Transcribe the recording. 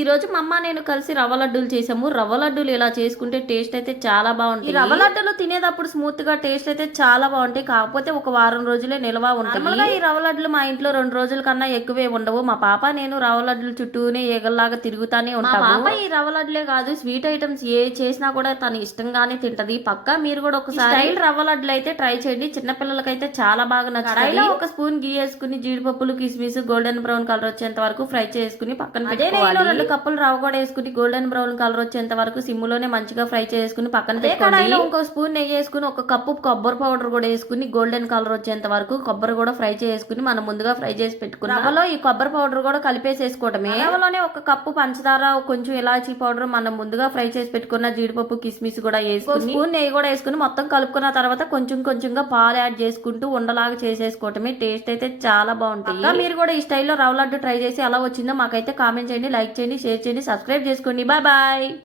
ఈ రోజు మా అమ్మ నేను కలిసి రవ్వ లడ్డూలు చేసాము. రవ్వ లడ్డూలు ఇలా చేసుకుంటే టేస్ట్ అయితే చాలా బాగుంటాయి. ఈ రవ్వ లడ్డూలు తినేటప్పుడు స్మూత్ గా టేస్ట్ అయితే చాలా బాగుంటాయి. కాకపోతే ఒక వారం రోజులే నిల్వ ఉంటాయి. నార్మల్గా ఈ రవ్వ లడ్డులు మా ఇంట్లో 2 రోజుల కన్నా ఎక్కువే ఉండవు. మా పాప నేను రవ్వ లడ్డులు చుట్టూనే ఈగల్లాగా తిరుగుతానే ఉంటాము. మా పాప ఈ రవ్వ లడ్డులే కాదు స్వీట్ ఐటమ్స్ ఏ చేసినా కూడా తను ఇష్టంగానే తింటది. పక్కా మీరు కూడా ఒకసారి స్టైల్ రవ్వ లడ్డులు అయితే ట్రై చేయండి. చిన్న పిల్లలకైతే చాలా బాగా నచ్చుతాయి. ఒక స్పూన్ గీ వేసుకుని జీడిపప్పులు కిస్మిస్ గోల్డెన్ బ్రౌన్ కలర్ వచ్చేంత వరకు ఫ్రై చేసుకుని పక్కన పెట్టుకోవాలి. 2 కప్పులు రవ్వ కూడా వేసుకుని గోల్డెన్ బ్రౌన్ కలర్ వచ్చేంత వరకు సిమ్ లోనే మంచిగా ఫ్రై చేసుకుని పక్కన పెట్టుకోండి. ఇంకో స్పూన్ నెయ్యి వేసుకుని 1 కప్పు కొబ్బరి పౌడర్ కూడా వేసుకుని గోల్డెన్ కలర్ వచ్చేంత వరకు కొబ్బరి కూడా ఫ్రై చేసుకుని మనం ముందుగా ఫ్రై చేసి పెట్టుకున్నాం. రవ్వలో ఈ కొబ్బరి పౌడర్ కూడా కలిపేసేసుకోవడమే. రవ్వలోనే 1 కప్పు పంచదార కొంచెం ఇలాచీ పౌడర్ మనం ముందుగా ఫ్రై చేసి పెట్టుకున్న జీడిపప్పు కిస్మిస్ కూడా వేసుకుని స్పూన్ నెయ్యి కూడా వేసుకుని మొత్తం కలుపుకున్న తర్వాత కొంచెంగా పాలు యాడ్ చేసుకుంటూ ఉండలాగా చేసేసుకోవటమే. టేస్ట్ అయితే చాలా బాగుంటుంది. మీరు కూడా ఈ స్టైల్లో రవ్వ లడ్డు ట్రై చేసి ఎలా వచ్చిందో మాకైతే కామెంట్ చేయండి, లైక్ చేయండి, షేర్ చేయండి, సబ్స్క్రైబ్ చేసుకోండి. Bye bye.